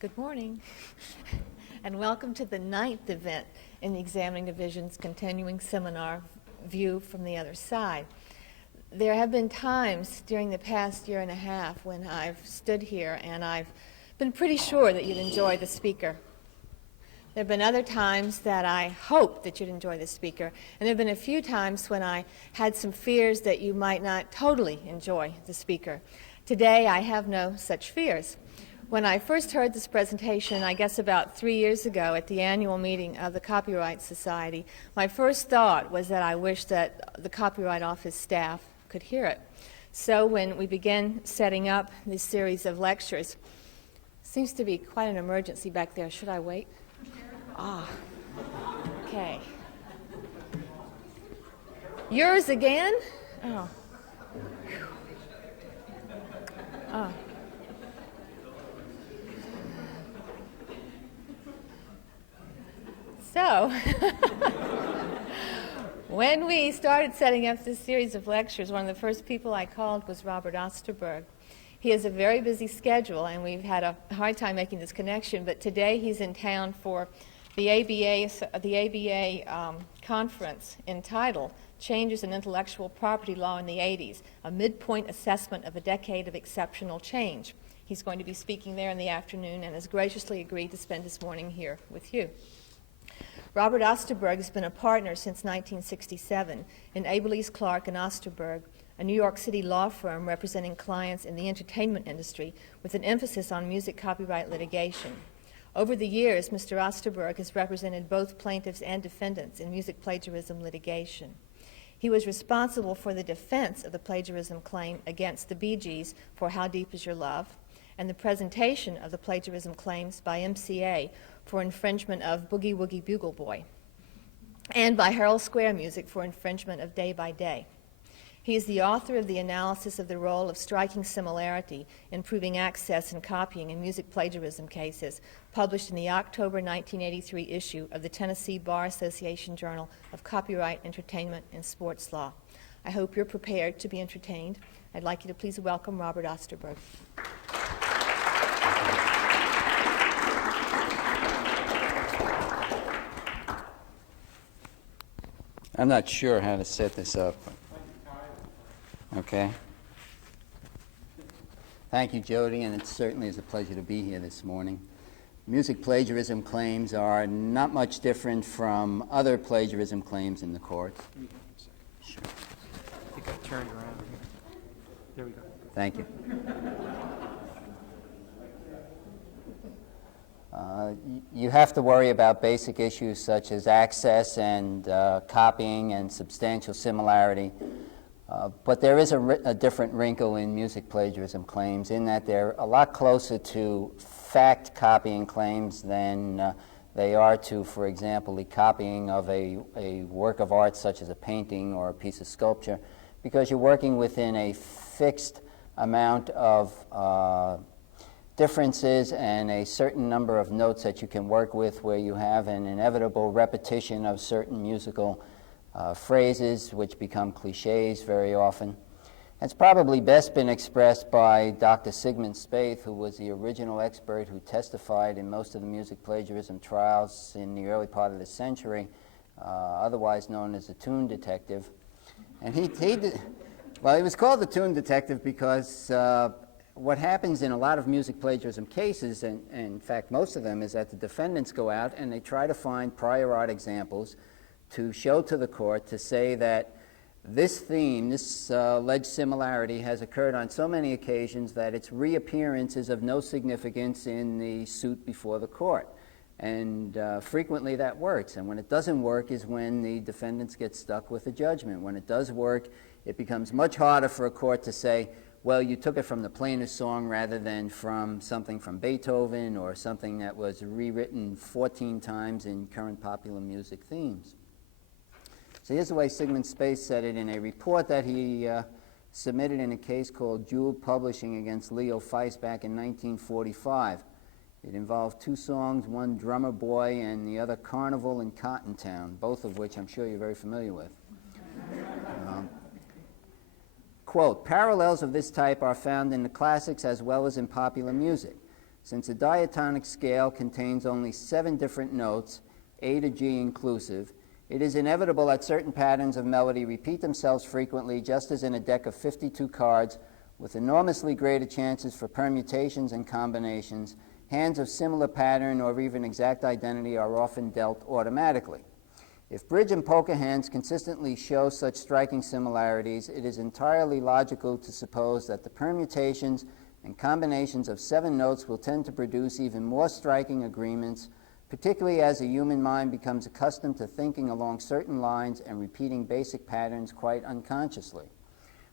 Good morning, and welcome to the 9th event in the Examining Division's continuing seminar, View from the Other Side. There have been times during the past year and a half when I've stood here and I've been pretty sure that you'd enjoy the speaker. There have been other times that I hoped that you'd enjoy the speaker, and there have been a few times when I had some fears that you might not totally enjoy the speaker. Today, I have no such fears. When I first heard this presentation, I guess about 3 years ago at the annual meeting of the Copyright Society, my first thought was that I wished that the Copyright Office staff could hear it. So when we began setting up this series of lectures, seems to be quite an emergency back there. Should I wait? Okay. Yours again? Oh. Oh. So, when we started setting up this series of lectures, one of the first people I called was Robert Osterberg. He has a very busy schedule, and we've had a hard time making this connection, but today he's in town for the ABA conference entitled Changes in Intellectual Property Law in the 80s, a midpoint assessment of a decade of exceptional change. He's going to be speaking there in the afternoon and has graciously agreed to spend his morning here with you. Robert Osterberg has been a partner since 1967 in Abeles, Clark & Osterberg, a New York City law firm representing clients in the entertainment industry with an emphasis on music copyright litigation. Over the years, Mr. Osterberg has represented both plaintiffs and defendants in music plagiarism litigation. He was responsible for the defense of the plagiarism claim against the Bee Gees for How Deep Is Your Love, and the presentation of the plagiarism claims by MCA for infringement of Boogie Woogie Bugle Boy, and by Herald Square Music for infringement of Day by Day. He is the author of the analysis of the role of striking similarity in proving access and copying in music plagiarism cases, published in the October 1983 issue of the Tennessee Bar Association Journal of Copyright, Entertainment, and Sports Law. I hope you're prepared to be entertained. I'd like you to please welcome Robert Osterberg. I'm not sure how to set this up. Okay. Thank you, Jody, and it certainly is a pleasure to be here this morning. Music plagiarism claims are not much different from other plagiarism claims in the courts. Sure. I think I turned around here. There we go. Thank you. You have to worry about basic issues such as access and copying and substantial similarity. But there is a different wrinkle in music plagiarism claims in that they're a lot closer to fact copying claims than they are to, for example, the copying of a work of art such as a painting or a piece of sculpture, because you're working within a fixed amount of differences and a certain number of notes that you can work with, where you have an inevitable repetition of certain musical phrases which become cliches very often. It's probably best been expressed by Dr. Sigmund Spaeth, who was the original expert who testified in most of the music plagiarism trials in the early part of the century, otherwise known as the Tune Detective. And he was called the Tune Detective because what happens in a lot of music plagiarism cases, and in fact most of them, is that the defendants go out and they try to find prior art examples to show to the court to say that this theme, this alleged similarity, has occurred on so many occasions that its reappearance is of no significance in the suit before the court. And frequently that works. And when it doesn't work is when the defendants get stuck with a judgment. When it does work, it becomes much harder for a court to say, well, you took it from the plainest song rather than from something from Beethoven or something that was rewritten 14 times in current popular music themes. So here's the way Sigmund Spaeth said it in a report that he submitted in a case called Jewel Publishing against Leo Feist back in 1945. It involved two songs, one Drummer Boy and the other Carnival in Cottontown, both of which I'm sure you're very familiar with. Quote, parallels of this type are found in the classics as well as in popular music. Since a diatonic scale contains only 7 different notes, A to G inclusive, it is inevitable that certain patterns of melody repeat themselves frequently, just as in a deck of 52 cards, with enormously greater chances for permutations and combinations. Hands of similar pattern or even exact identity are often dealt automatically. If bridge and poker hands consistently show such striking similarities, it is entirely logical to suppose that the permutations and combinations of 7 notes will tend to produce even more striking agreements, particularly as the human mind becomes accustomed to thinking along certain lines and repeating basic patterns quite unconsciously.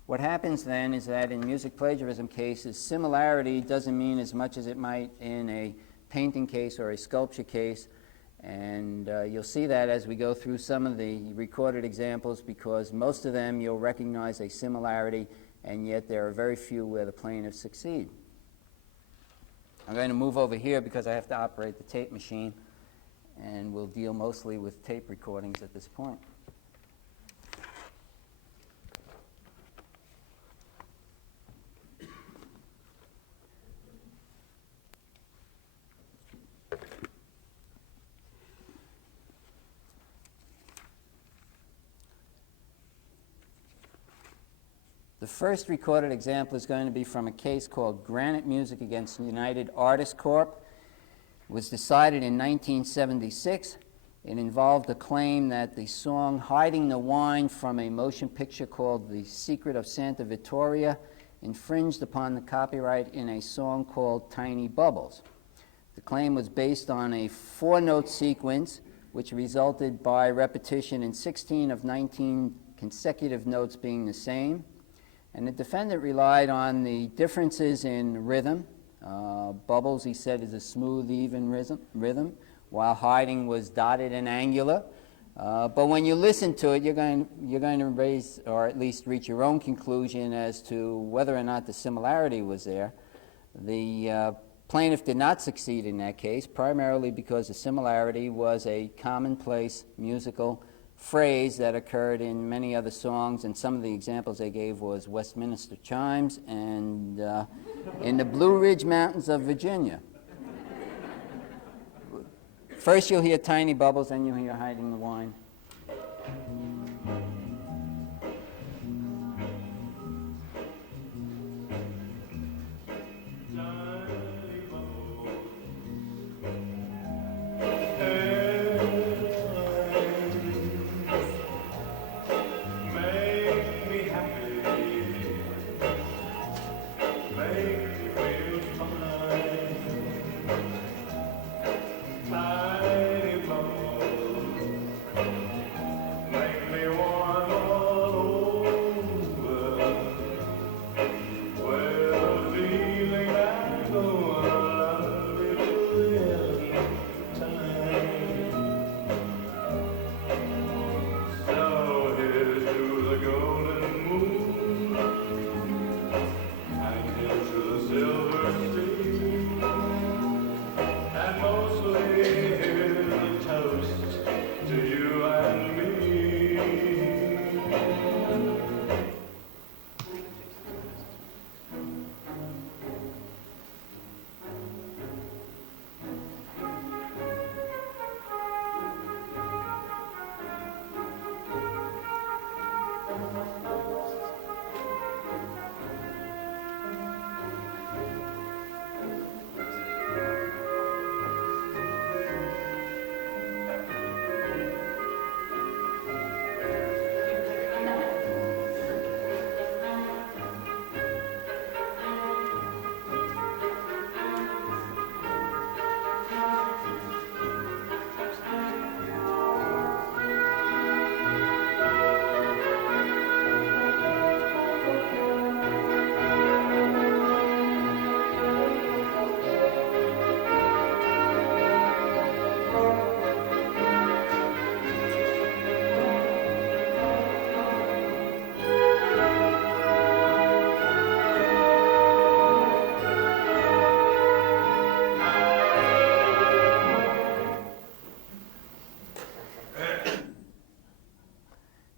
What happens then is that in music plagiarism cases, similarity doesn't mean as much as it might in a painting case or a sculpture case, and you'll see that as we go through some of the recorded examples, because most of them you'll recognize a similarity, and yet there are very few where the plaintiffs succeed. I'm going to move over here because I have to operate the tape machine, and we'll deal mostly with tape recordings at this point. The first recorded example is going to be from a case called Granite Music against United Artists Corp. It was decided in 1976. It involved a claim that the song Hiding the Wine from a motion picture called The Secret of Santa Vittoria infringed upon the copyright in a song called Tiny Bubbles. The claim was based on a 4-note sequence which resulted by repetition in 16 of 19 consecutive notes being the same. And the defendant relied on the differences in rhythm. Bubbles, he said, is a smooth, even rhythm, while Hiding was dotted and angular. But when you listen to it, you're going to raise, or at least reach your own conclusion as to whether or not the similarity was there. The plaintiff did not succeed in that case, primarily because the similarity was a commonplace musical phrase that occurred in many other songs, and some of the examples they gave was Westminster Chimes and in the Blue Ridge Mountains of Virginia. First you'll hear Tiny Bubbles, then you'll hear Hiding the Wine.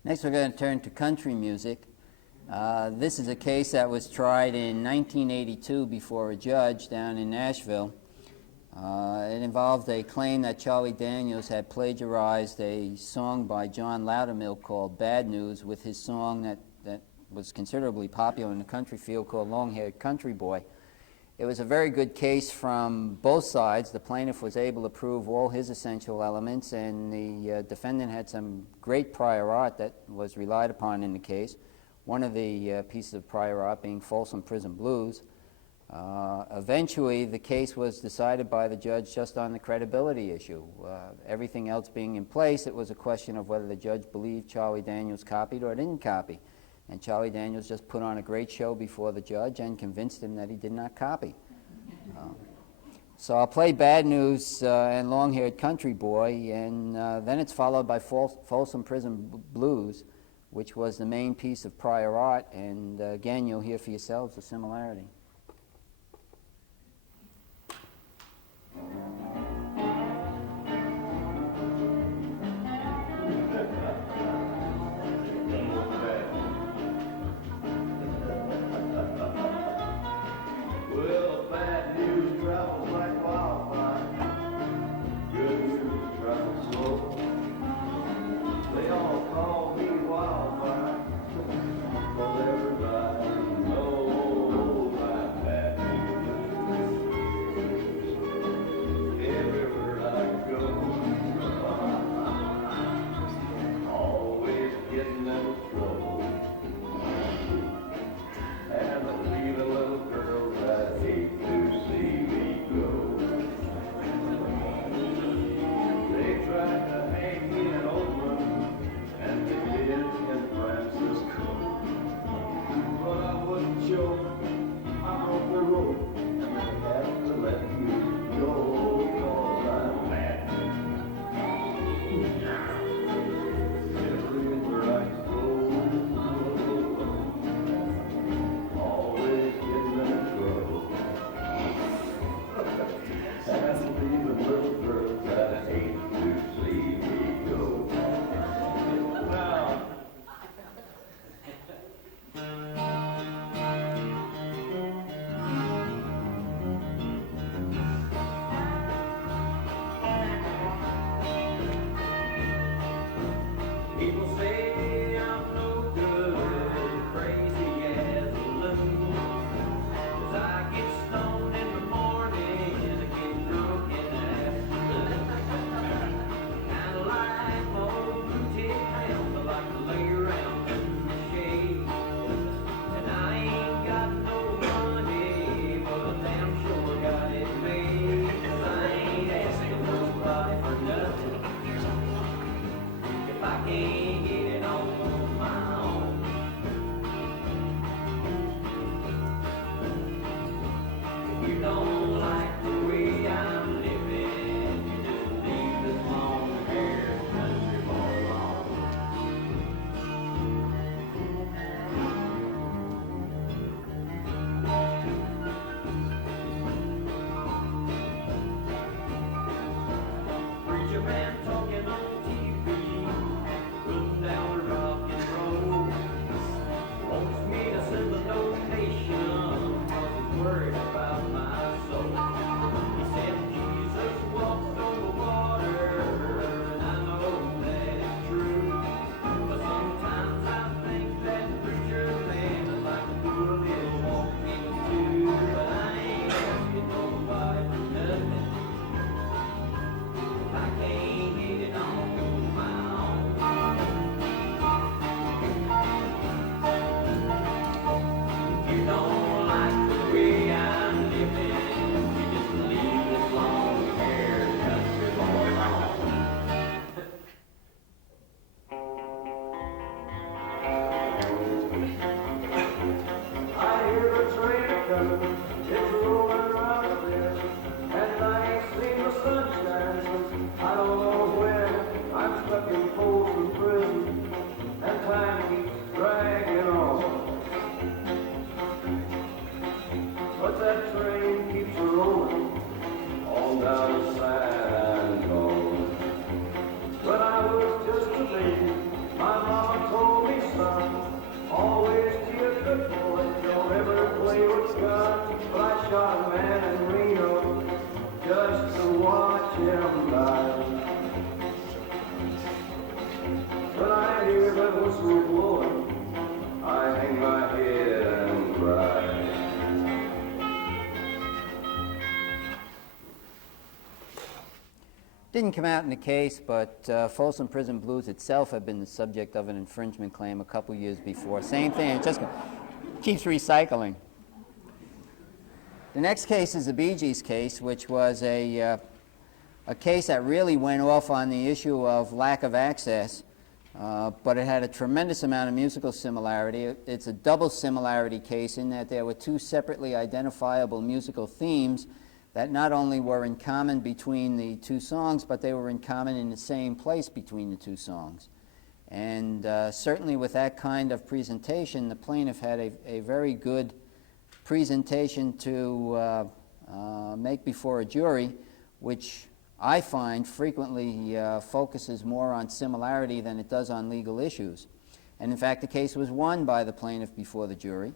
Next, we're going to turn to country music. This is a case that was tried in 1982 before a judge down in Nashville. It involved a claim that Charlie Daniels had plagiarized a song by John Loudermilk called Bad News with his song that was considerably popular in the country field called Long-Haired Country Boy. It was a very good case from both sides. The plaintiff was able to prove all his essential elements, and the defendant had some great prior art that was relied upon in the case. One of the pieces of prior art being Folsom Prison Blues. Eventually, the case was decided by the judge just on the credibility issue. Everything else being in place, it was a question of whether the judge believed Charlie Daniels copied or didn't copy. And Charlie Daniels just put on a great show before the judge and convinced him that he did not copy. So I'll play Bad News and Long-Haired Country Boy, and then it's followed by Folsom Prison Blues, which was the main piece of prior art, and again, you'll hear for yourselves the similarity. Well, bad news travels like wildfire. Good news travels slow. They all call me wildfire, 'cause everybody knows I Didn't come out in the case, but Folsom Prison Blues itself had been the subject of an infringement claim a couple years before. Same thing, it just keeps recycling. The next case is the Bee Gees case, which was a case that really went off on the issue of lack of access, but it had a tremendous amount of musical similarity. It's a double similarity case in that there were two separately identifiable musical themes that not only were in common between the two songs, but they were in common in the same place between the two songs. And certainly with that kind of presentation, the plaintiff had a very good presentation to make before a jury, which I find frequently focuses more on similarity than it does on legal issues. And in fact, the case was won by the plaintiff before the jury,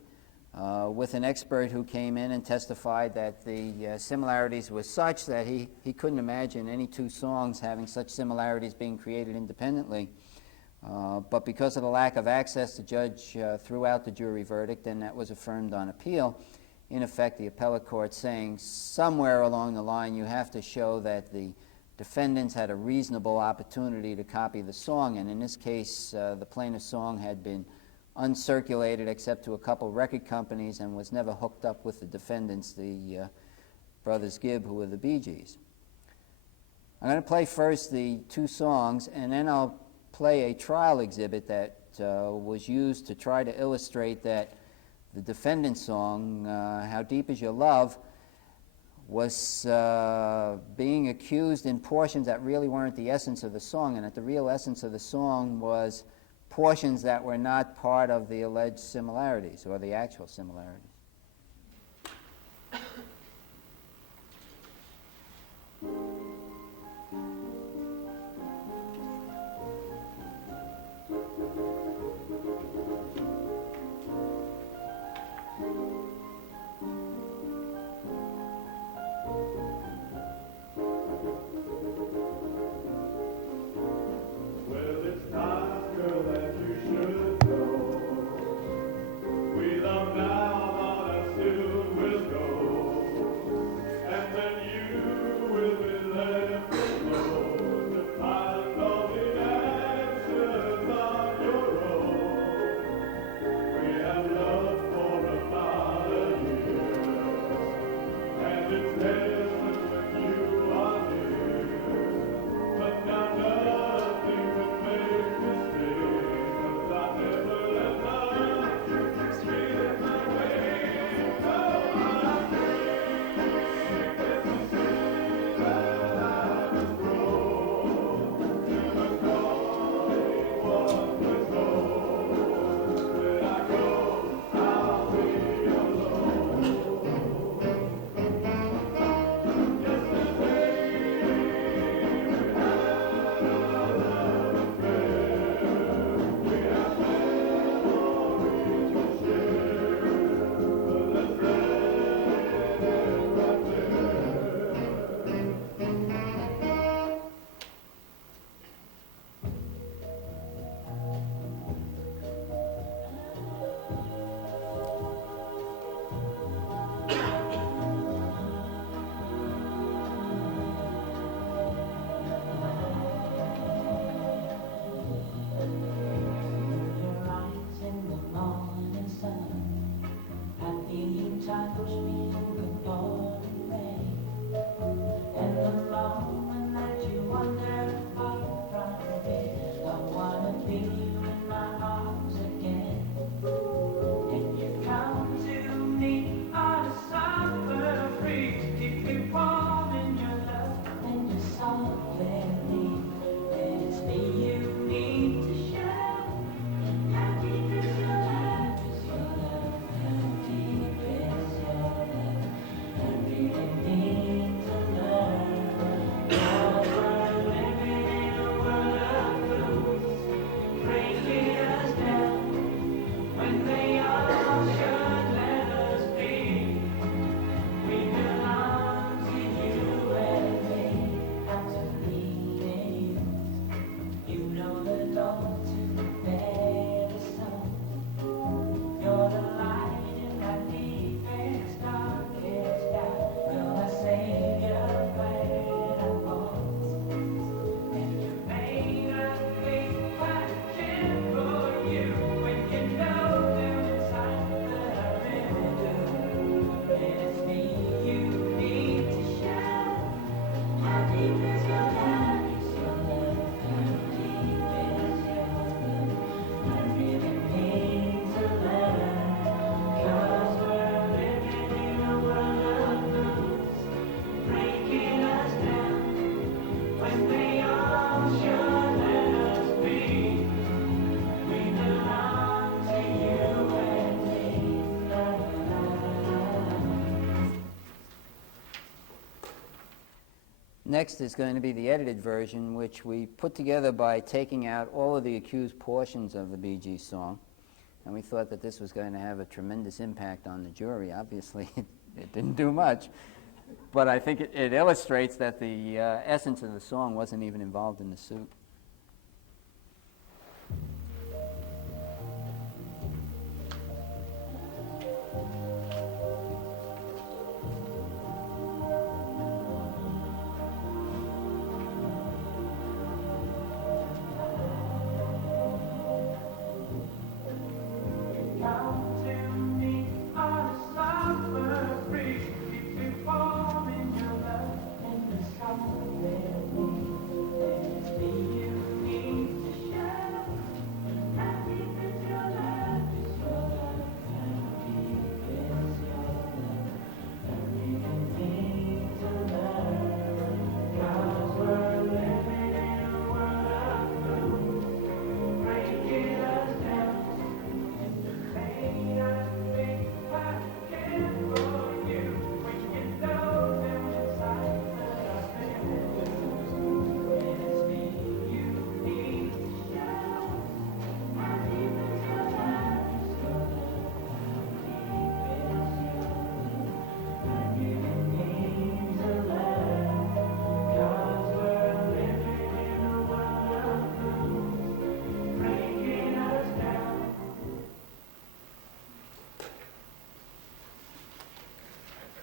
with an expert who came in and testified that the similarities were such that he couldn't imagine any two songs having such similarities being created independently. But because of the lack of access, the judge threw out the jury verdict, and that was affirmed on appeal. In effect, the appellate court saying somewhere along the line you have to show that the defendants had a reasonable opportunity to copy the song, and in this case the plaintiff's song had been uncirculated except to a couple record companies and was never hooked up with the defendants, the brothers Gibb, who were the Bee Gees. I'm going to play first the two songs, and then I'll play a trial exhibit that was used to try to illustrate that the defendant's song, How Deep Is Your Love, was being accused in portions that really weren't the essence of the song, and that the real essence of the song was portions that were not part of the alleged similarities or the actual similarities. Well, it's time, girl, that you should know. We love now. Next is going to be the edited version, which we put together by taking out all of the accused portions of the Bee Gees song. And we thought that this was going to have a tremendous impact on the jury. Obviously, it didn't do much. But I think it illustrates that the essence of the song wasn't even involved in the suit.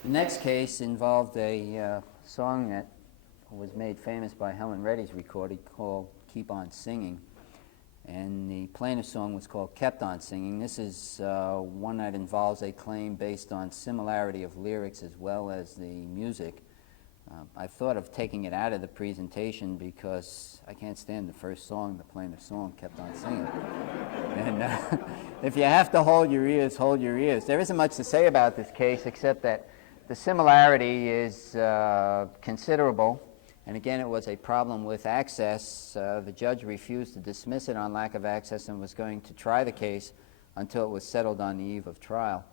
The next case involved a song that was made famous by Helen Reddy's recording called Keep On Singing. And the plaintiff's song was called Kept On Singing. This is one that involves a claim based on similarity of lyrics as well as the music. I thought of taking it out of the presentation because I can't stand the first song, the plaintiff's song, Kept On Singing. And if you have to hold your ears, hold your ears. There isn't much to say about this case except that the similarity is considerable, and again, it was a problem with access. The judge refused to dismiss it on lack of access and was going to try the case until it was settled on the eve of trial.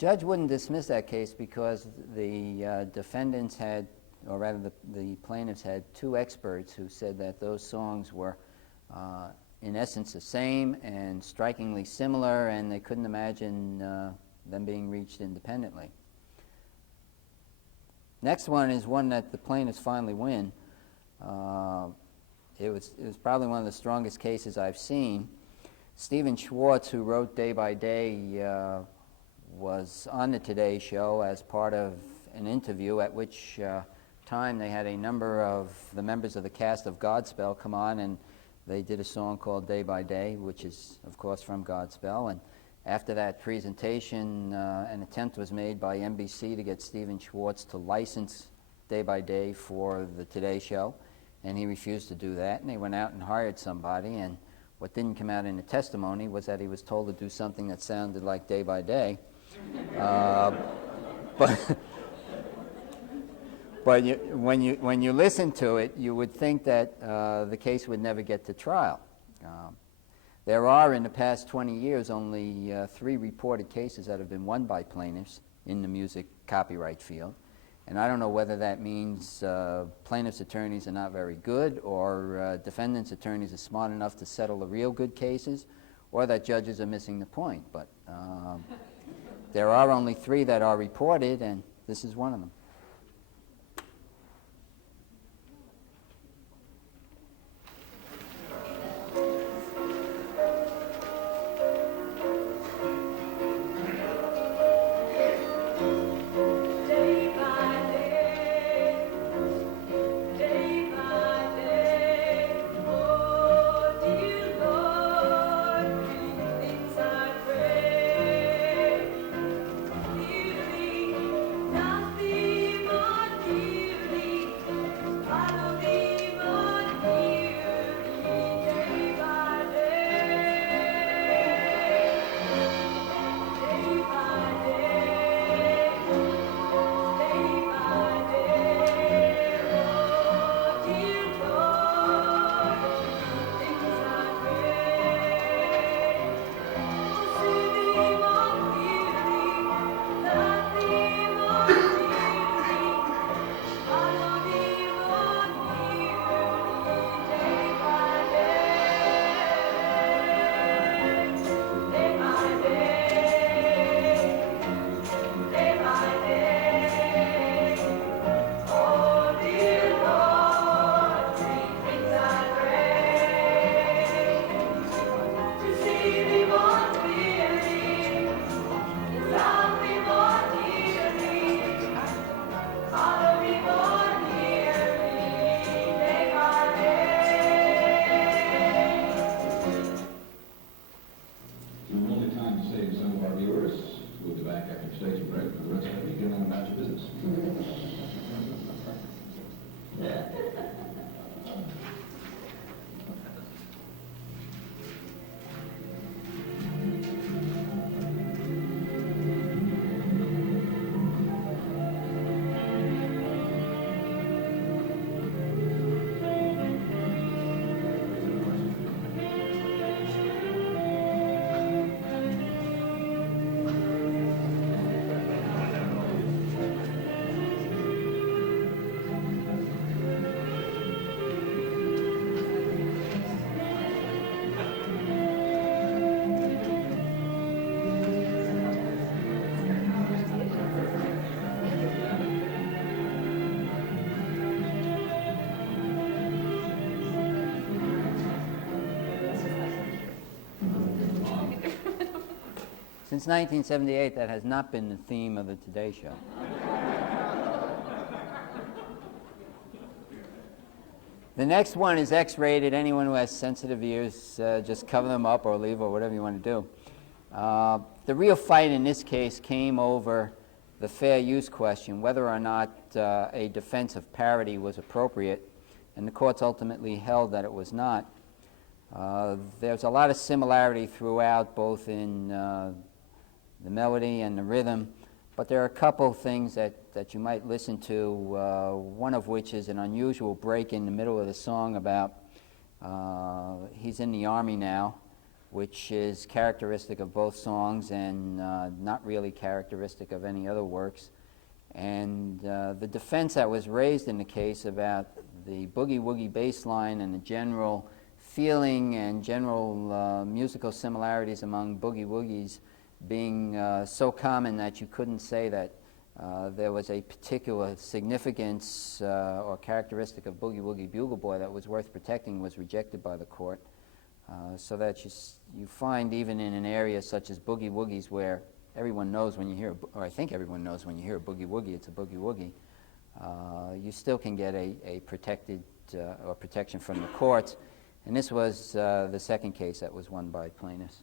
judge wouldn't dismiss that case because the defendants had, or rather the plaintiffs had two experts who said that those songs were in essence the same and strikingly similar, and they couldn't imagine them being reached independently. Next one is one that the plaintiffs finally win. It was probably one of the strongest cases I've seen. Stephen Schwartz, who wrote Day by Day, was on the Today Show as part of an interview, at which time they had a number of the members of the cast of Godspell come on, and they did a song called Day by Day, which is, of course, from Godspell. And after that presentation, an attempt was made by NBC to get Stephen Schwartz to license Day by Day for the Today Show, and he refused to do that, and they went out and hired somebody, and what didn't come out in the testimony was that he was told to do something that sounded like Day by Day. But when you listen to it, you would think that the case would never get to trial. There are, in the past 20 years, only 3 reported cases that have been won by plaintiffs in the music copyright field. And I don't know whether that means plaintiffs' attorneys are not very good, or defendants' attorneys are smart enough to settle the real good cases, or that judges are missing the point. But there are only 3 that are reported, and this is one of them. Since 1978, that has not been the theme of the Today Show. The next one is X-rated. Anyone who has sensitive ears, just cover them up or leave or whatever you want to do. The real fight in this case came over the fair use question, whether or not a defense of parody was appropriate, and the courts ultimately held that it was not. There's a lot of similarity throughout, both in the melody and the rhythm, but there are a couple things that you might listen to, one of which is an unusual break in the middle of the song about he's in the Army now, which is characteristic of both songs and not really characteristic of any other works. And the defense that was raised in the case about the boogie-woogie bass line and the general feeling and general musical similarities among boogie-woogies being so common that you couldn't say that there was a particular significance or characteristic of boogie-woogie bugle boy that was worth protecting was rejected by the court. So that you find even in an area such as boogie-woogies where everyone knows when you hear, or I think everyone knows when you hear a boogie-woogie, it's a boogie-woogie, you still can get a protected or protection from the courts. And this was the second case that was won by plaintiffs.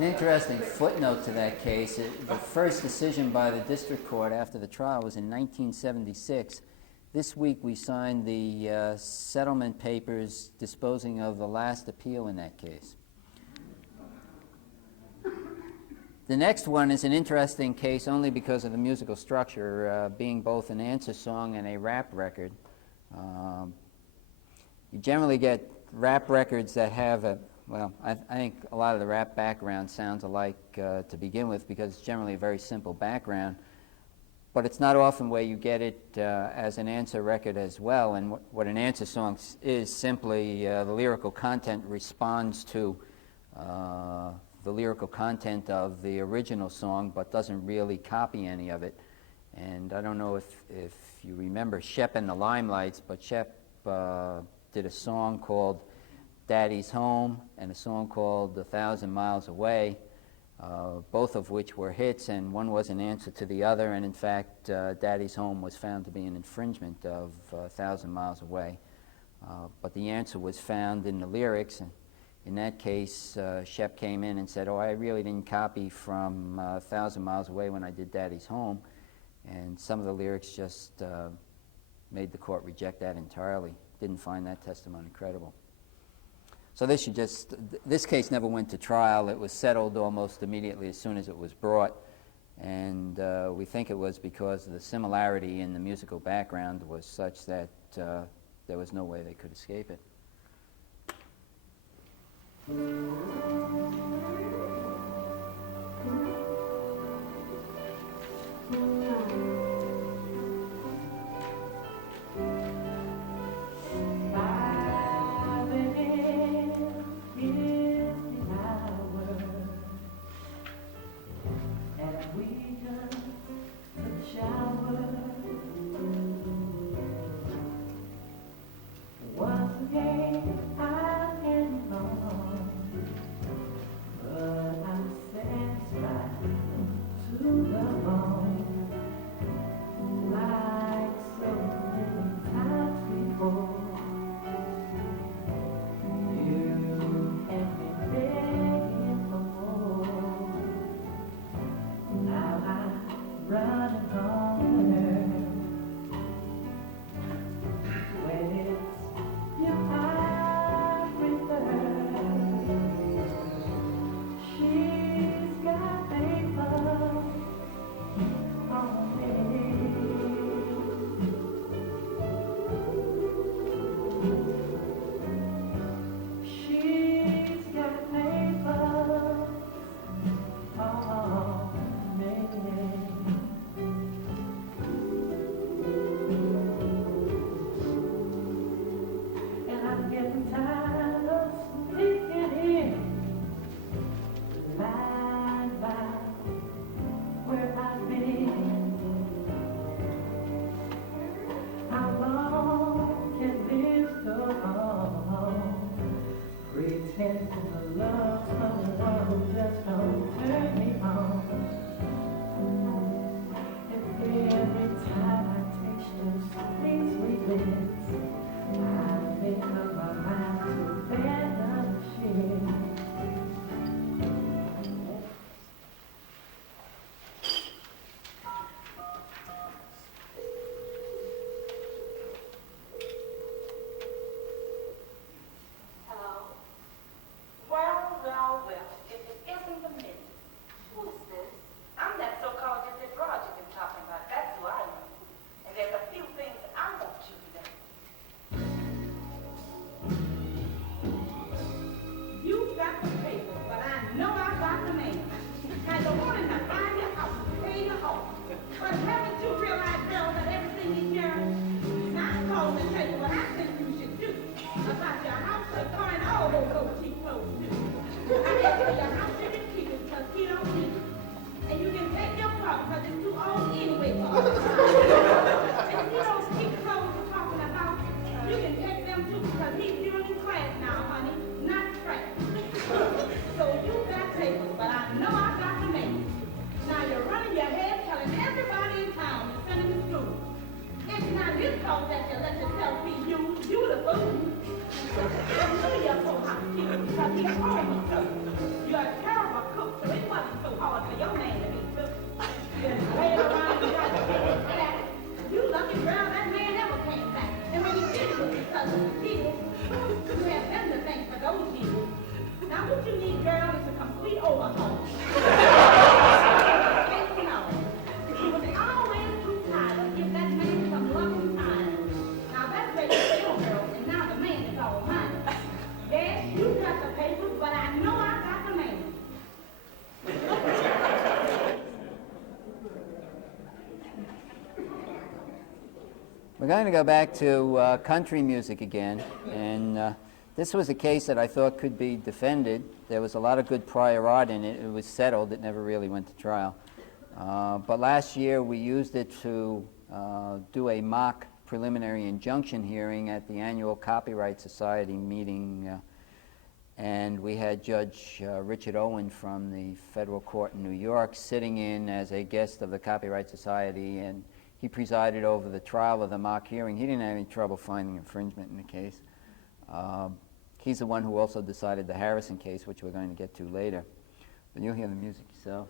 An interesting footnote to that case, the first decision by the district court after the trial was in 1976. This week we signed the settlement papers disposing of the last appeal in that case. The next one is an interesting case only because of the musical structure, being both an answer song and a rap record. You generally get rap records that have I think a lot of the rap background sounds alike to begin with because it's generally a very simple background, but it's not often where you get it as an answer record as well. And what an answer song is simply the lyrical content responds to the lyrical content of the original song, but doesn't really copy any of it. And I don't know if you remember Shep and the Limelights, but Shep did a song called Daddy's Home and a song called 1,000 Miles Away, both of which were hits, and one was an answer to the other, and in fact, Daddy's Home was found to be an infringement of 1,000 Miles Away. But the answer was found in the lyrics, and in that case, Shep came in and said, oh, I really didn't copy from 1,000 Miles Away when I did Daddy's Home, and some of the lyrics just made the court reject that entirely, didn't find that testimony credible. So this case never went to trial. It was settled almost immediately as soon as it was brought, and we think it was because the similarity in the musical background was such that there was no way they could escape it. Now that's where going to go back to country music again, and this was a case that I thought could be defended. There was a lot of good prior art in it. It was settled. It never really went to trial. But last year we used it to do a mock preliminary injunction hearing at the annual Copyright Society meeting, and we had Judge Richard Owen from the federal court in New York sitting in as a guest of the Copyright Society, and he presided over the trial of the mock hearing. He didn't have any trouble finding infringement in the case. He's the one who also decided the Harrison case, which we're going to get to later. But you'll hear the music yourself.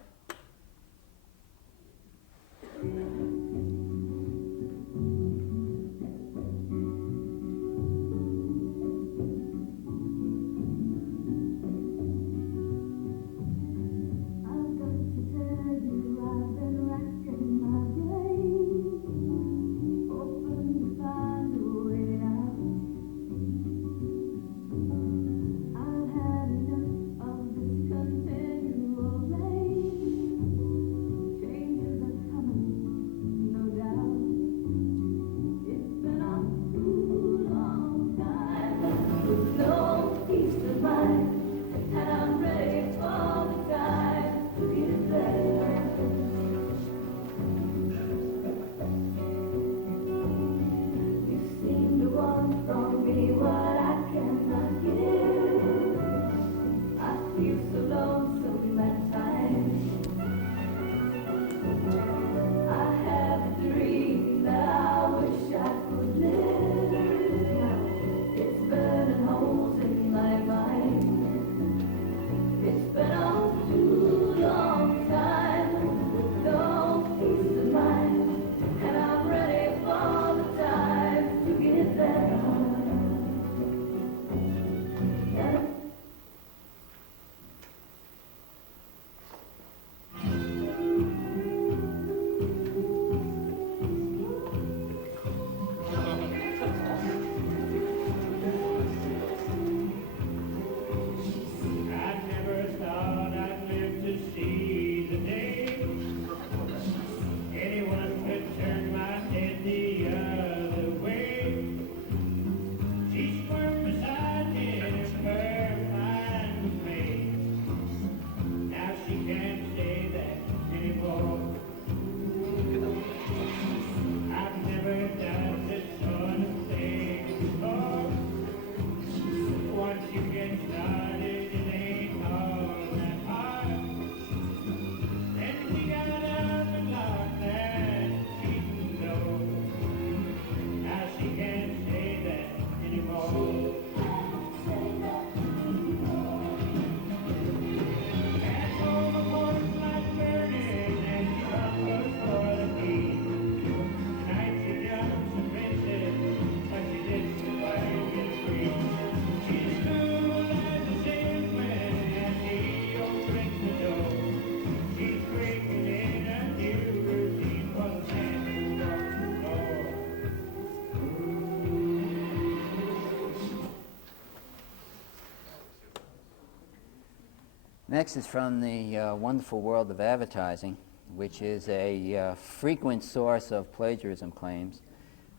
Next is from the wonderful world of advertising, which is a frequent source of plagiarism claims.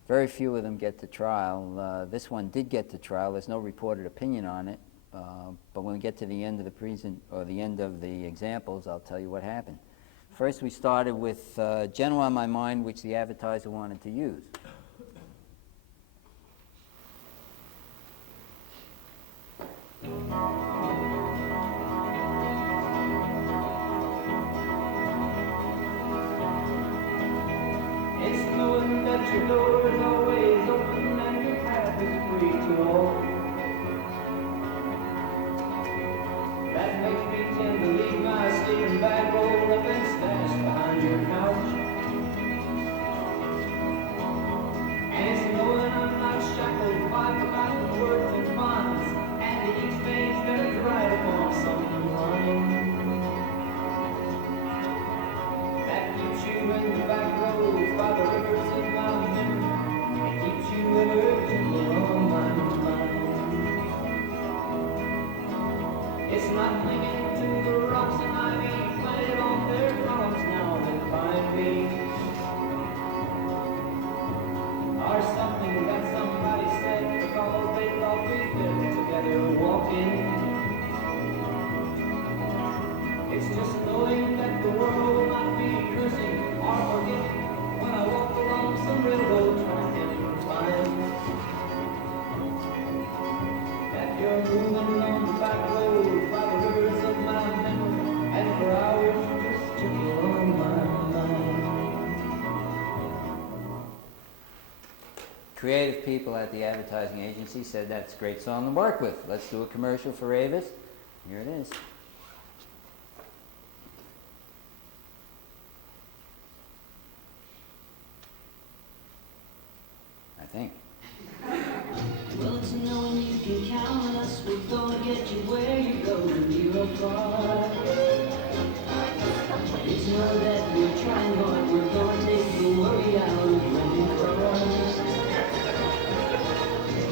Very few of them get to trial. This one did get to trial. There's no reported opinion on it, but when we get to the end of the end of the examples, I'll tell you what happened. First, we started with General on My Mind, which the advertiser wanted to use. It's knowing that your door is always open and your path is free to all. That makes me tend to leave my sleeping bag rolled up and stashed behind your couch. And it's knowing I'm not shackled by forgotten words and bonds, and that each page that is right upon some line that keeps you in the back roads by the rivers of my memory. It keeps you urgently on my mind. It's not clinging to the rocks and I ain't planted on their columns now that find me. Our moving on the back road by the rivers of my memory, and for hours just took you on my mind. Creative people at the advertising agency said that's a great song to work with. Let's do a commercial for Avis. Here it is. I think. Well, it's knowing you can count on us. We're gonna get you where you go when you're apart. It's know that we're trying hard. We're gonna take the worry out of renting cars.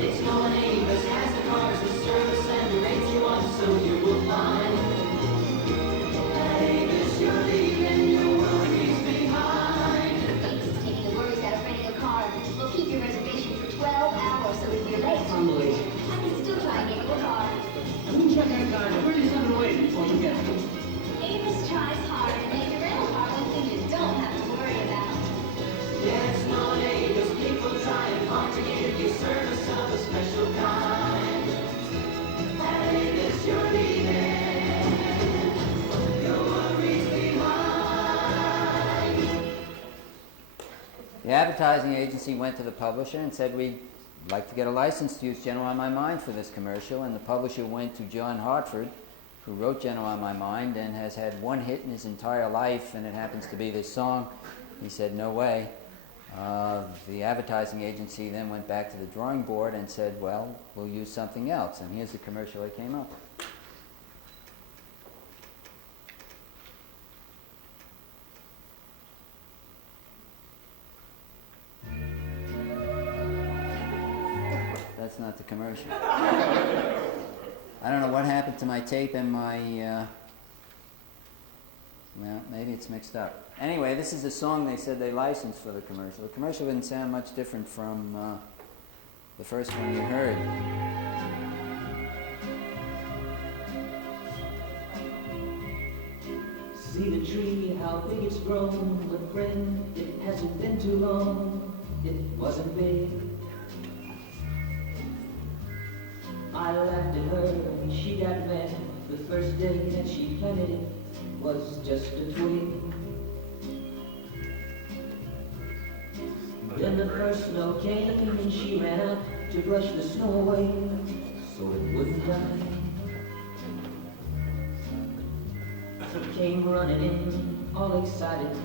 It's knowing Avis has the cars, the service, and the rates you want, so you will find. At Avis, you're leaving your worries behind. Avis is taking the worries out of renting a car. We'll keep your reservation for 12 hours, so if you're late, Unbelievable. I can still try and get you a car. Who's that guy? Where is he waiting before you get him? Avis tries hard to make your rental car one thing you don't have to worry about. Yes, no Avis, people trying hard to give you service of a special kind. At Avis, you're leaving your worries behind. The advertising agency went to the publisher and said, we'd like to get a license to use General on My Mind for this commercial, and the publisher went to John Hartford, who wrote General on My Mind and has had one hit in his entire life, and it happens to be this song. He said, no way. The advertising agency then went back to the drawing board and said, well, we'll use something else, and here's the commercial they came up with. That's not the commercial. I don't know what happened to my tape and my, well, maybe it's mixed up. Anyway, this is a song they said they licensed for the commercial. The commercial didn't sound much different from the first one you heard. See the tree, how big it's grown, but friend, it hasn't been too long. It wasn't big. I laughed at her and she got mad. The first day that she planted it was just a twig. Then the first snow came and she ran out to brush the snow away so it wouldn't die. Came running in, all excited,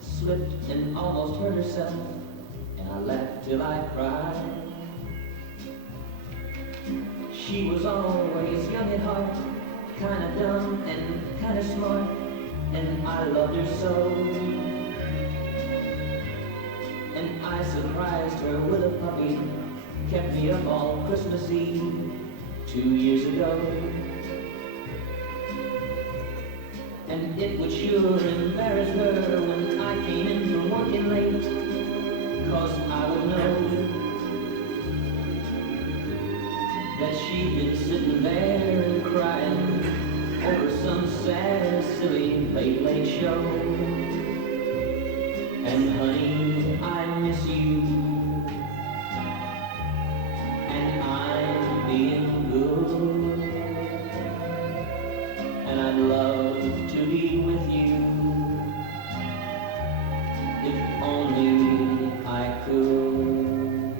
slipped and almost hurt herself, and I laughed till I cried. She was always young at heart, kinda dumb and kinda smart, and I loved her so. And I surprised her with a puppy, kept me up all Christmas Eve 2 years ago. And it would sure embarrass her when I came in from working late, 'cause I would know that she'd been sitting there and crying over some sad, silly, late show. And honey, I miss you, and I'm being good, and I'd love to be with you, if only I could.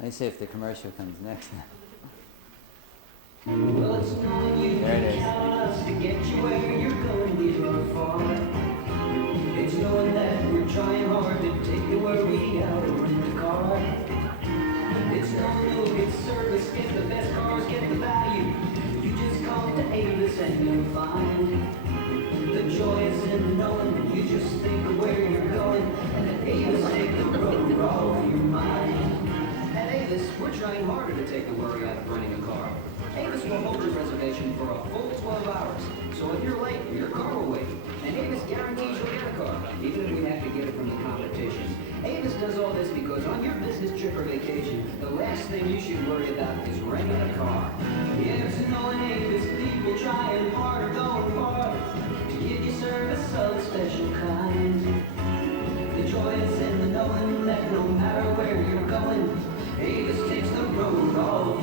Let's see if the commercial comes next. Well, it's knowing you There it can is. count on us to get you where you're going, you're far. It's knowing that we're trying hard to take the worry out of renting the car. It's knowing you'll get service, get the best cars, get the value. You just come to Avis and you'll find the joy is in knowing you just think of where you're going, and at Avis take the road off your mind. At Avis, we're trying harder to take the worry out of renting a car. Avis will hold your reservation for a full 12 hours. So if you're late, your car will wait. And Avis guarantees you'll get a car, even if we have to get it from the competition. Avis does all this because on your business trip or vacation, the last thing you should worry about is renting a car. Yes, knowing Avis, people trying hard or going far to give you service of a special kind. The joy is in the knowing that no matter where you're going, Avis takes the road all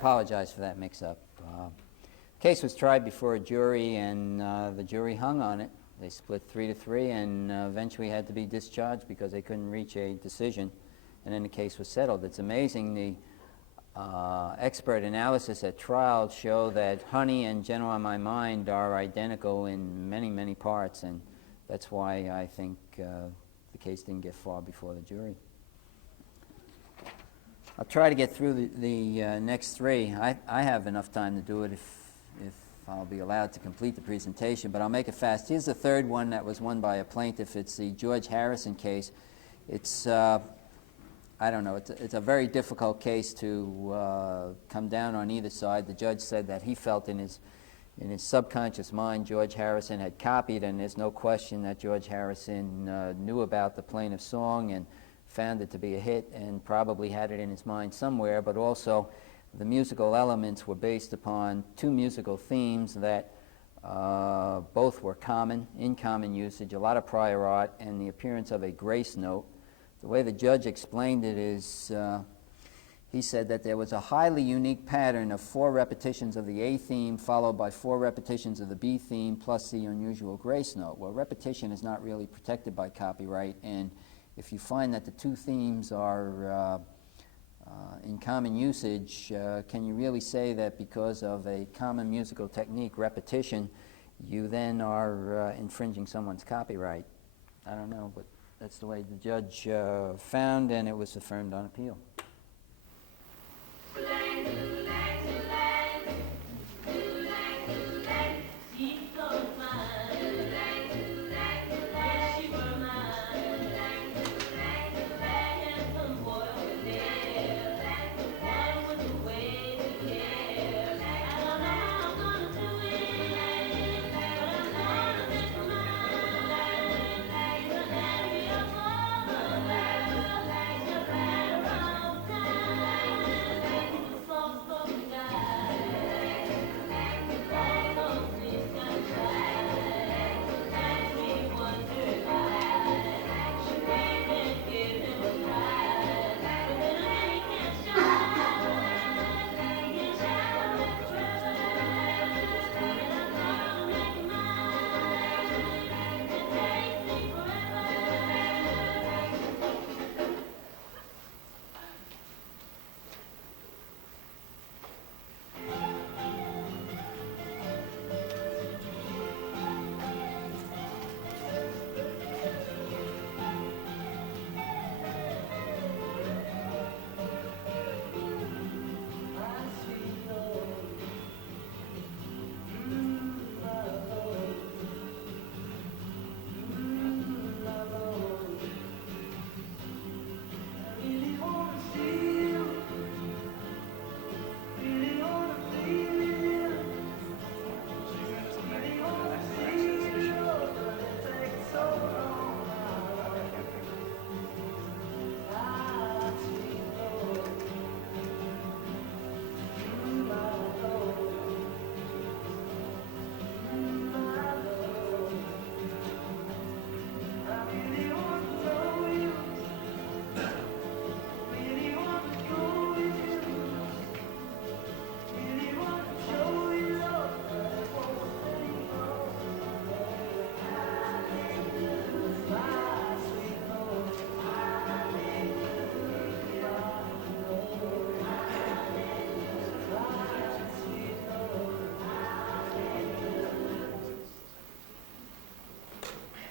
apologize for that mix-up. The case was tried before a jury, and the jury hung on it. They split 3-3, and eventually had to be discharged because they couldn't reach a decision, and then the case was settled. It's amazing. The expert analysis at trial show that Honey and General on My Mind are identical in many, many parts, and that's why I think the case didn't get far before the jury. I'll try to get through the next three. I have enough time to do it if I'll be allowed to complete the presentation, but I'll make it fast. Here's the third one that was won by a plaintiff. It's the George Harrison case. It's, I don't know, it's a very difficult case to come down on either side. The judge said that he felt in his subconscious mind George Harrison had copied, and there's no question that George Harrison knew about the plaintiff's song and found it to be a hit and probably had it in his mind somewhere, but also the musical elements were based upon two musical themes that both were in common usage, a lot of prior art, and the appearance of a grace note. The way the judge explained it is he said that there was a highly unique pattern of 4 repetitions of the A theme followed by 4 repetitions of the B theme plus the unusual grace note. Well, repetition is not really protected by copyright, and if you find that the two themes are in common usage, can you really say that because of a common musical technique, repetition, you then are infringing someone's copyright? I don't know, but that's the way the judge found, and it was affirmed on appeal.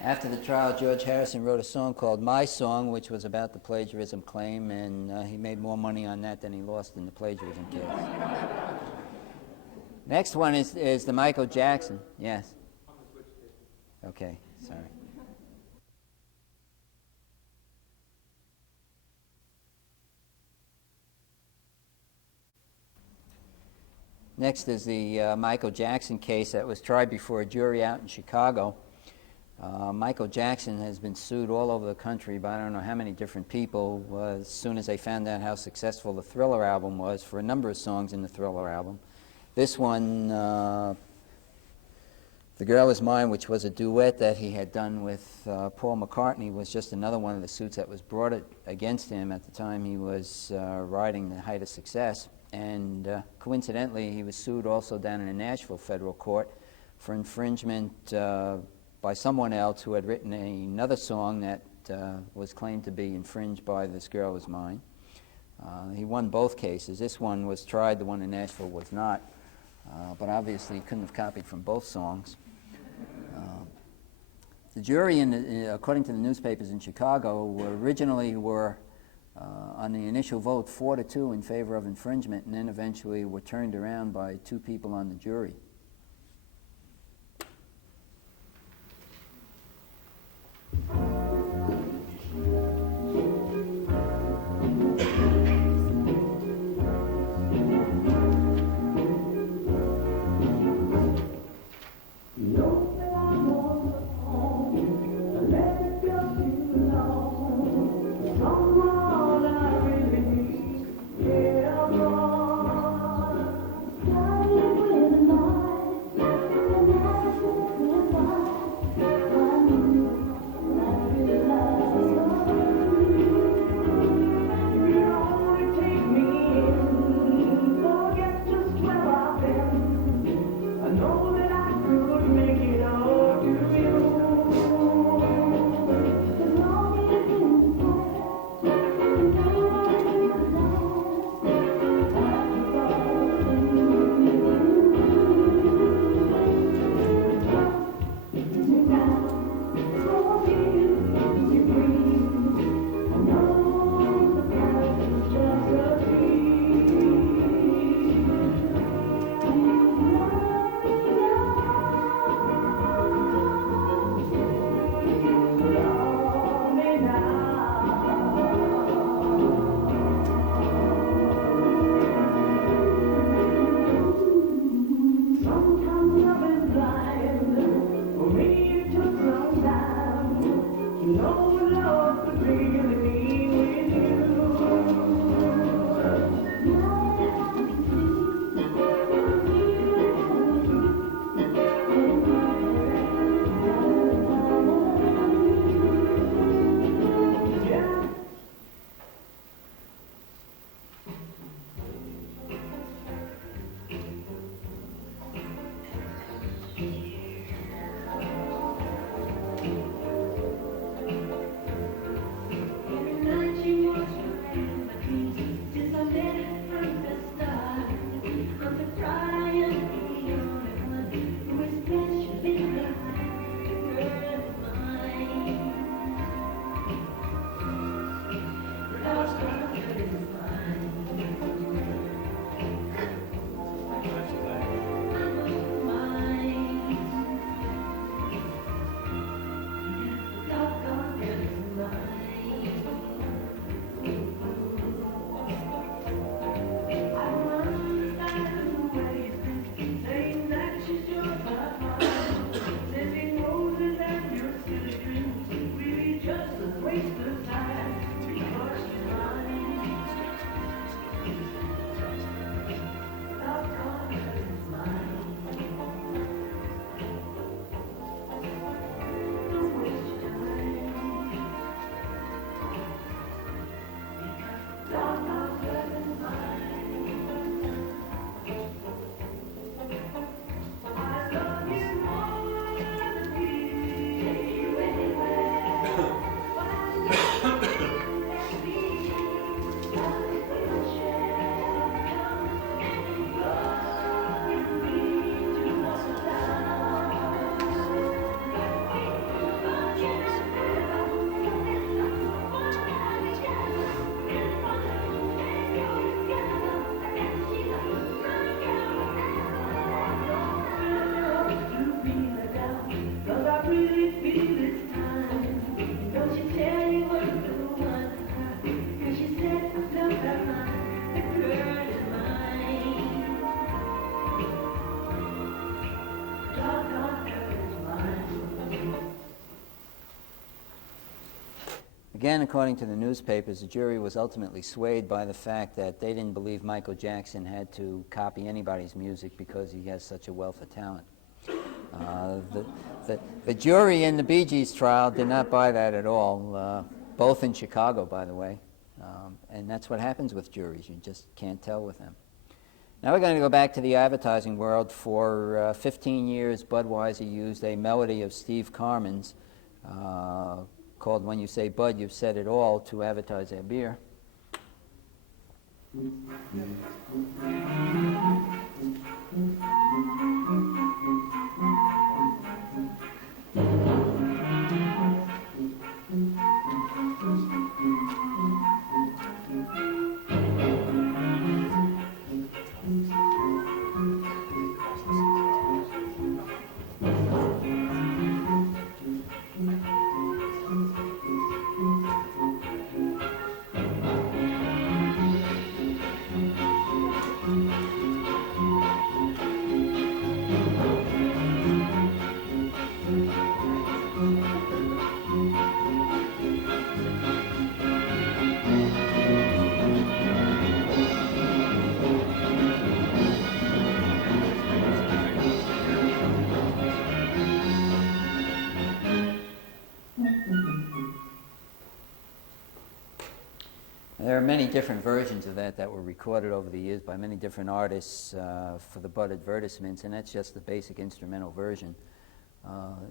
After the trial, George Harrison wrote a song called My Song, which was about the plagiarism claim, and he made more money on that than he lost in the plagiarism case. Next one is the Michael Jackson. Yes? Okay, sorry. Next is the Michael Jackson case that was tried before a jury out in Chicago. Michael Jackson has been sued all over the country by I don't know how many different people as soon as they found out how successful the Thriller album was for a number of songs in the Thriller album. This one, The Girl Is Mine, which was a duet that he had done with Paul McCartney, was just another one of the suits that was brought against him at the time he was riding the height of success. And coincidentally, he was sued also down in the Nashville federal court for infringement by someone else who had written another song that was claimed to be infringed by This Girl Is Mine. He won both cases. This one was tried, the one in Nashville was not. But obviously he couldn't have copied from both songs. The jury, according to the newspapers in Chicago, originally were on the initial vote 4-2 in favor of infringement, and then eventually were turned around by 2 people on the jury. Again, according to the newspapers, the jury was ultimately swayed by the fact that they didn't believe Michael Jackson had to copy anybody's music because he has such a wealth of talent. The jury in the Bee Gees trial did not buy that at all, both in Chicago, by the way. And that's what happens with juries. You just can't tell with them. Now we're going to go back to the advertising world. For 15 years, Budweiser used a melody of Steve Carmen's called When You Say Bud, You've Said It All to advertise their beer. There are many different versions of that were recorded over the years by many different artists for the Bud advertisements, and that's just the basic instrumental version.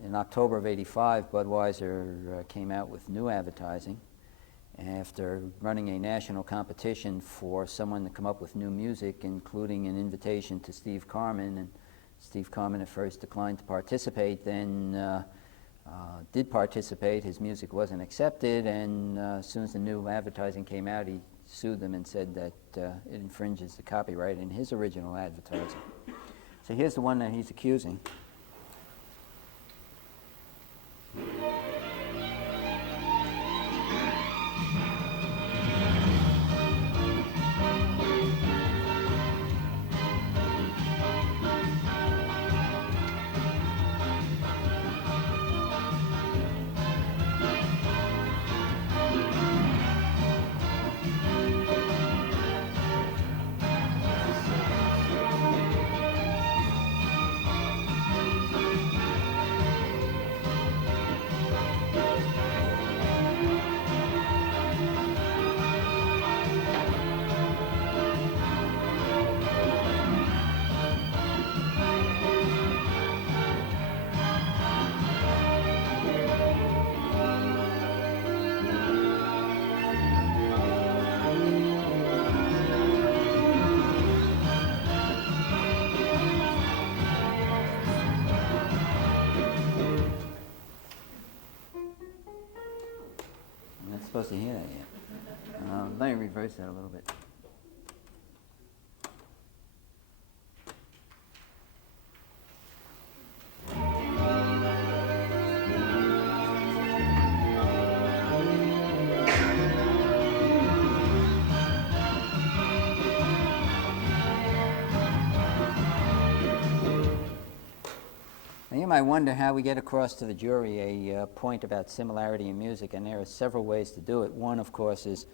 In October of '85, Budweiser came out with new advertising after running a national competition for someone to come up with new music, including an invitation to Steve Carmen, and Steve Carmen at first declined to participate, then did participate. His music wasn't accepted, and as soon as the new advertising came out, he sued them and said that it infringes the copyright in his original advertising. So here's the one that he's accusing. I'm not supposed to hear that yet. Let me reverse that a little bit. Now you might wonder how we get across to the jury a point about similarity in music, and there are several ways to do it. One, of course, is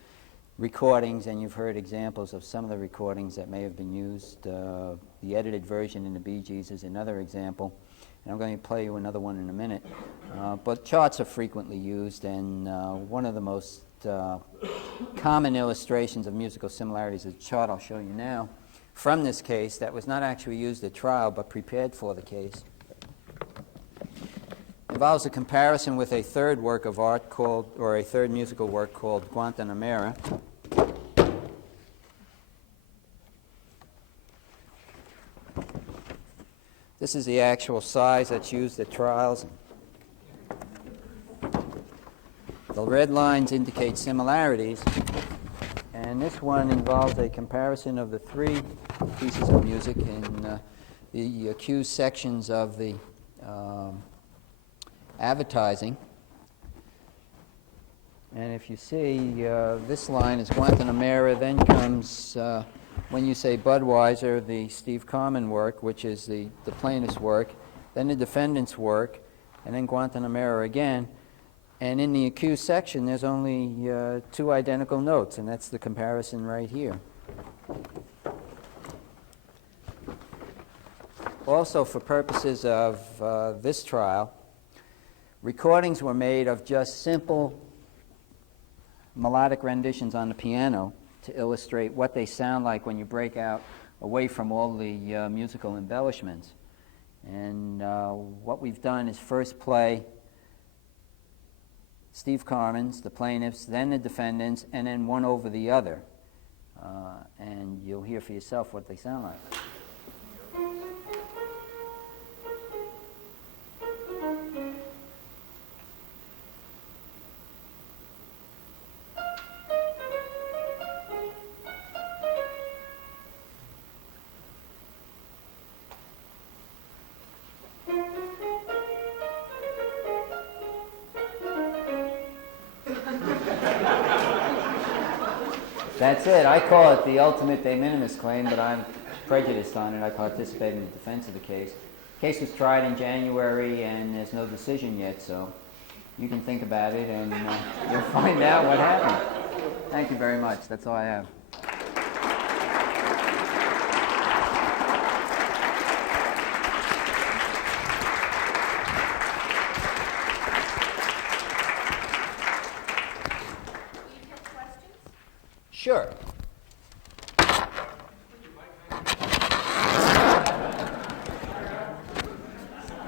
recordings, and you've heard examples of some of the recordings that may have been used. The edited version in the Bee Gees is another example, and I'm going to play you another one in a minute. But charts are frequently used, and one of the most common illustrations of musical similarities is a chart I'll show you now from this case that was not actually used at trial but prepared for the case. Involves a comparison with a third work of art called, or a third musical work called Guantanamera. This is the actual size that's used at trials. The red lines indicate similarities, and this one involves a comparison of the three pieces of music in the accused sections of the advertising. And if you see, this line is Guantanamera, then comes When You Say Budweiser, the Steve Carmen work, which is the plaintiff's work, then the defendant's work, and then Guantanamera again. And in the accused section, there's only two identical notes, and that's the comparison right here. Also, for purposes of this trial, recordings were made of just simple melodic renditions on the piano to illustrate what they sound like when you break out away from all the musical embellishments. And what we've done is first play Steve Carman's, the plaintiffs, then the defendants, and then one over the other. And you'll hear for yourself what they sound like. That's it. I call it the ultimate de minimis claim, but I'm prejudiced on it. I participated in the defense of the case. The case was tried in January, and there's no decision yet, so you can think about it, and you'll find out what happened. Thank you very much. That's all I have. Sure.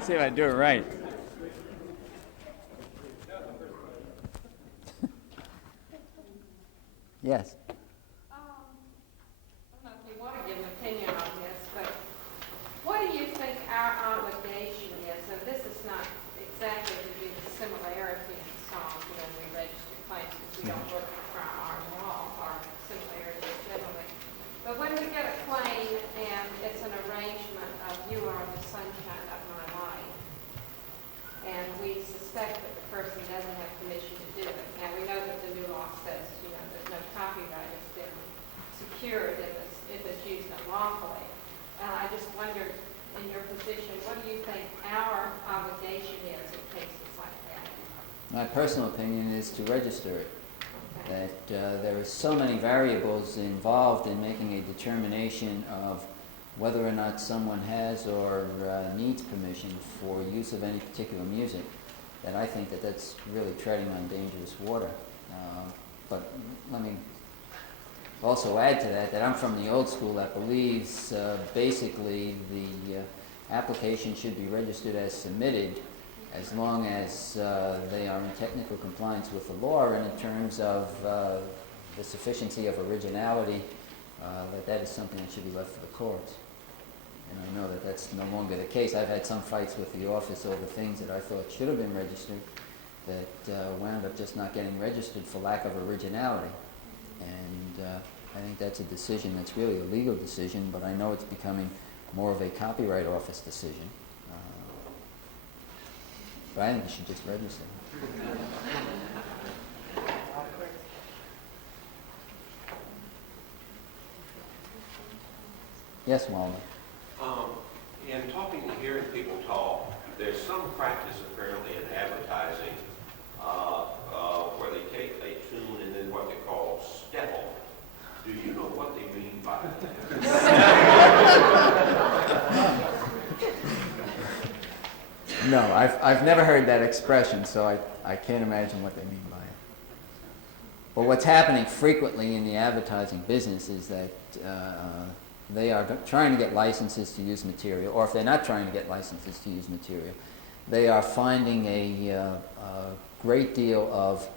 See if I do it right. Yes. I don't know if you want to give an opinion on this, but what do you think our obligation is? And this is not exactly to do with similarity in songs when we register claims, because we don't look for our law or similarities generally. But when we get a claim and it's an arrangement of "You Are the Sunshine of My Life," and we suspect that the person doesn't have permission to do it. Now, we know that the new law says, there's no copyright has been secured if it's used unlawfully. And I just wondered, in your position, what do you think our obligation is in cases like that? My personal opinion is to register it. Okay. That there are so many variables involved in making a determination of whether or not someone has or needs permission for use of any particular music, that I think that that's really treading on dangerous water. But let me also add to that I'm from the old school that believes basically the application should be registered as submitted as long as they are in technical compliance with the law and in terms of the sufficiency of originality, that is something that should be left for the courts. And I know that that's no longer the case. I've had some fights with the office over things that I thought should have been registered that wound up just not getting registered for lack of originality. And I think that's a decision that's really a legal decision, but I know it's becoming more of a Copyright Office decision. But I think you should just register. Yes, Walter. In talking and hearing people talk, there's some practice apparently in advertising where they take a tune and then what they call step on. Do you know what they mean by that? No, I've never heard that expression, so I can't imagine what they mean by it. But what's happening frequently in the advertising business is that they are trying to get licenses to use material, or if they're not trying to get licenses to use material, they are finding a great deal of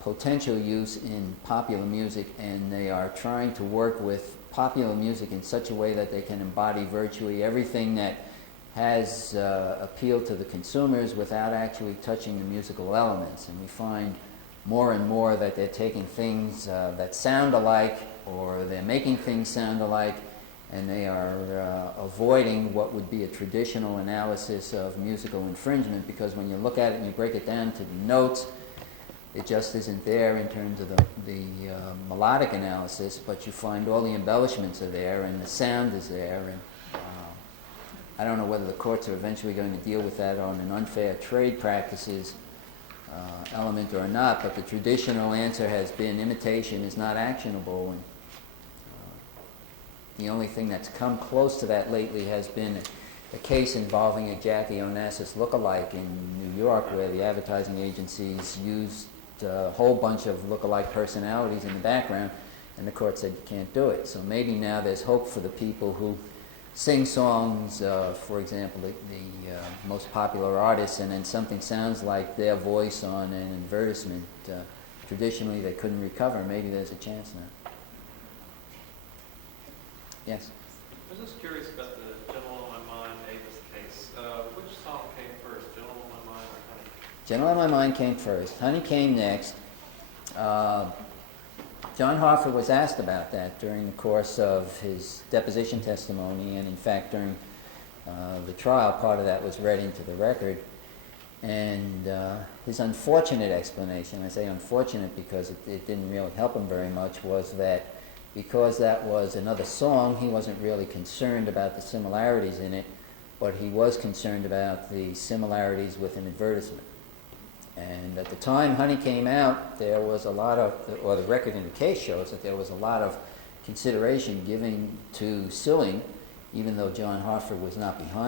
potential use in popular music, and they are trying to work with popular music in such a way that they can embody virtually everything that has appealed to the consumers without actually touching the musical elements. And we find more and more that they're taking things that sound alike, or they're making things sound alike, and they are avoiding what would be a traditional analysis of musical infringement, because when you look at it and you break it down to the notes, it just isn't there in terms of the melodic analysis, but you find all the embellishments are there and the sound is there. And I don't know whether the courts are eventually going to deal with that on an unfair trade practices element or not, but the traditional answer has been imitation is not actionable. And the only thing that's come close to that lately has been a case involving a Jackie Onassis lookalike in New York, where the advertising agencies used a whole bunch of lookalike personalities in the background, And the court said you can't do it. So maybe now there's hope for the people who sing songs, for example, the most popular artists, and then something sounds like their voice on an advertisement. Traditionally, they couldn't recover. Maybe there's a chance now. Yes? I was just curious about the General on My Mind, Avis case. Which song came first, General on My Mind or Honey? General on My Mind came first. Honey came next. John Hoffer was asked about that during the course of his deposition testimony, and in fact during the trial, part of that was read into the record. And his unfortunate explanation, I say unfortunate because it didn't really help him very much, was that because that was another song, he wasn't really concerned about the similarities in it, but he was concerned about the similarities with an advertisement. And at the time Honey came out, there was a lot of, or the record in the case shows that there was a lot of consideration given to suing, even though John Hoffer was not behind